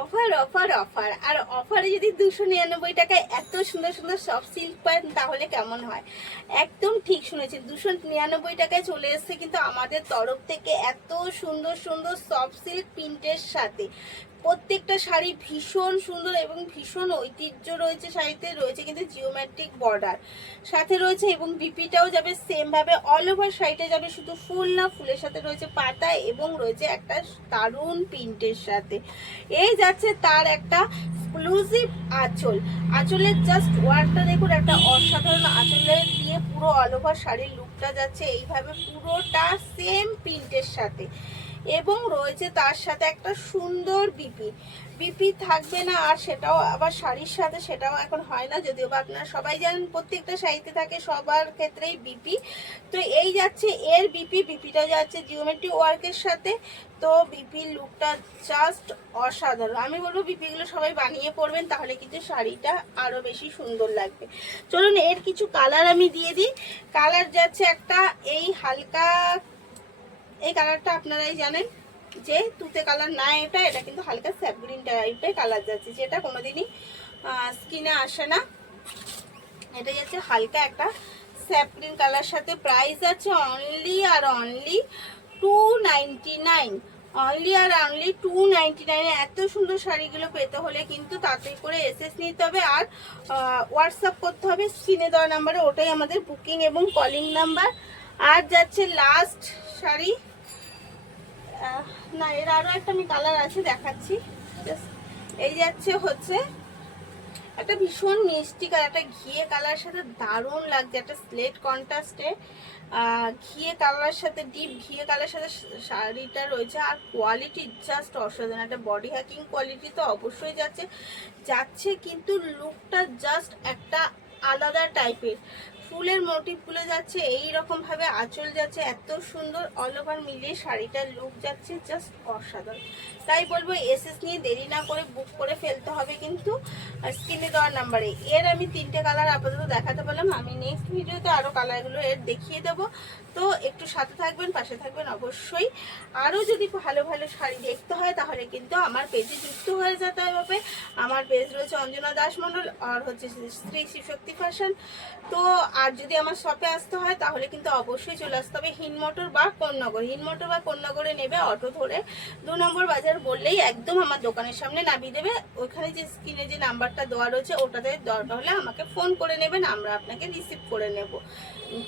Offer offer offer আর অফারে যদি 299 টাকায় এত সুন্দর সুন্দর সফট সিল্ক পান তাহলে কেমন হয়। একদম ঠিক শুনেছেন, 299 টাকায় চলে এসেছে কিন্তু আমাদের তরফ থেকে এত সুন্দর সুন্দর সফট সিল্ক প্রিন্টের সাথে। প্রত্যেকটা শাড়ি ভীষণ সুন্দর এবং ভীষণ ঐতিহ্য রয়েছে, শাড়িতে রয়েছে কিন্তু জিওমেট্রিক বর্ডার সাথে রয়েছে এবং বিপিটাও যাবে সেম ভাবে, অল ওভার শাড়িটা যাবে শুধু ফুল না, ফুলের সাথে রয়েছে পাতা এবং রয়েছে একটা দারুণ প্রিন্টের সাথে। এই যাচ্ছে তার একটা এক্সক্লুসিভ আঁচল। আঁচলের জাস্ট ওয়ার্কটা দেখুন, একটা অসাধারণ আঁচলের দিয়ে পুরো অল ওভার শাড়ির লুকটা যাচ্ছে এইভাবে পুরোটা সেম প্রিন্টের সাথে এবং রয়েছে তার সাথে একটা সুন্দর বিপি। বিপি থাকবে না আর সেটাও আবার শাড়ির সাথে, সেটাও এখন হয় না, যদিও বা আপনারা সবাই জানেন প্রত্যেকটা শাড়িতে থাকে সবার ক্ষেত্রেই বিপি। তো এই যাচ্ছে এর বিপিটা যাচ্ছে জিওমেট্রি ওয়ার্কের সাথে। তো বিপির লুকটা জাস্ট অসাধারণ। আমি বলবো বিপিগুলো সবাই বানিয়ে পরবেন, তাহলে কিন্তু শাড়িটা আরও বেশি সুন্দর লাগবে। চলুন এর কিছু কালার আমি দিয়ে দিই। কালার যাচ্ছে একটা এই হালকা, এই কালারটা আপনারাই জানেন যে তুতে কালার না, এটা কিন্তু হালকা স্যাপ গ্রিন টাইপের কালার যাচ্ছে, যেটা কোনোদিনই স্কিনে আসে না। এটা যাচ্ছে হালকা একটা স্যাপ গ্রিন কালার সাথে। প্রাইস আছে অনলি আর অনলি 299, অনলি আর অনলি 299। এত সুন্দর শাড়িগুলো পেতে হলে কিন্তু তাতে করে এসএস নিতে হবে আর হোয়াটসঅ্যাপ করতে হবে স্ক্রিনে দেওয়া নাম্বারে, ওটাই আমাদের বুকিং এবং কলিং নাম্বার। আর যাচ্ছে লাস্ট শাড়ি, না এর আরো একটা আমি কালার আছে দেখাচ্ছি। এই যাচ্ছে হচ্ছে একটা ভীষণ মিষ্টি কালার, একটা ঘিয়ে কালার সাথে দারুণ লাগছে, একটা স্লেট কন্ট্রাস্টে ঘিয়ে কালার সাথে, ডিপ ঘিয়ে কালার সাথে শাড়িটা রয়েছে। আর কোয়ালিটি জাস্ট অসাধারণ, একটা বডি হ্যাকিং কোয়ালিটি তো অবশ্যই যাচ্ছে যাচ্ছে কিন্তু লুকটা জাস্ট একটা আলাদা টাইপের। ফুলের মোটিভগুলো যাচ্ছে এই রকম ভাবে, আঁচল যাচ্ছে এত সুন্দর, অল ওভার মিলিয়ে শাড়িটার লুক যাচ্ছে জাস্ট অসাধারণ। তাই বলবো এসএস নিয়ে দেরি না করে বুক করে ফেলতে হবে কিন্তু স্ক্রিনে দেওয়ার নাম্বারে। এর আমি 3টে কালার আপাতত দেখাতে পারলাম, আমি নেক্সট ভিডিওতে আরও কালারগুলো এর দেখিয়ে দেবো। তো একটু সাথে থাকবেন, পাশে থাকবেন অবশ্যই। আরও যদি ভালো ভালো শাড়ি দেখতে হয় তাহলে কিন্তু আমার পেজে যুক্ত হয়ে যেতে হবে। আমার পেজ রয়েছে অঞ্জনা দাস মণ্ডল আর হচ্ছে শ্রী শিবশক্তি ফ্যাশন। তো আর যদি আমার শপে আসতে হয় তাহলে কিন্তু অবশ্যই চলে আসতে হবে হিনমোটর বা কোন্নগর। হিনমোটর বা কোন্নগরে নেবে অটো ধরে 2 নম্বর বাজার বললেই একদম আমার দোকানের সামনে নামিয়ে দেবে। ওইখানে যে স্ক্রিনে যে নাম্বারটা দেওয়া রয়েছে ওটাতে দরকার হলে আমাকে ফোন করে নেবেন, আমরা আপনাকে রিসিভ করে নেব।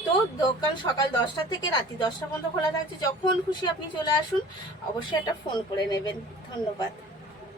তো দোকান সকাল 10টা থেকে রাত্রি 10টা পর্যন্ত খোলা থাকছে, যখন খুশি আপনি চলে আসুন, অবশ্যই একটা ফোন করে নেবেন। ধন্যবাদ।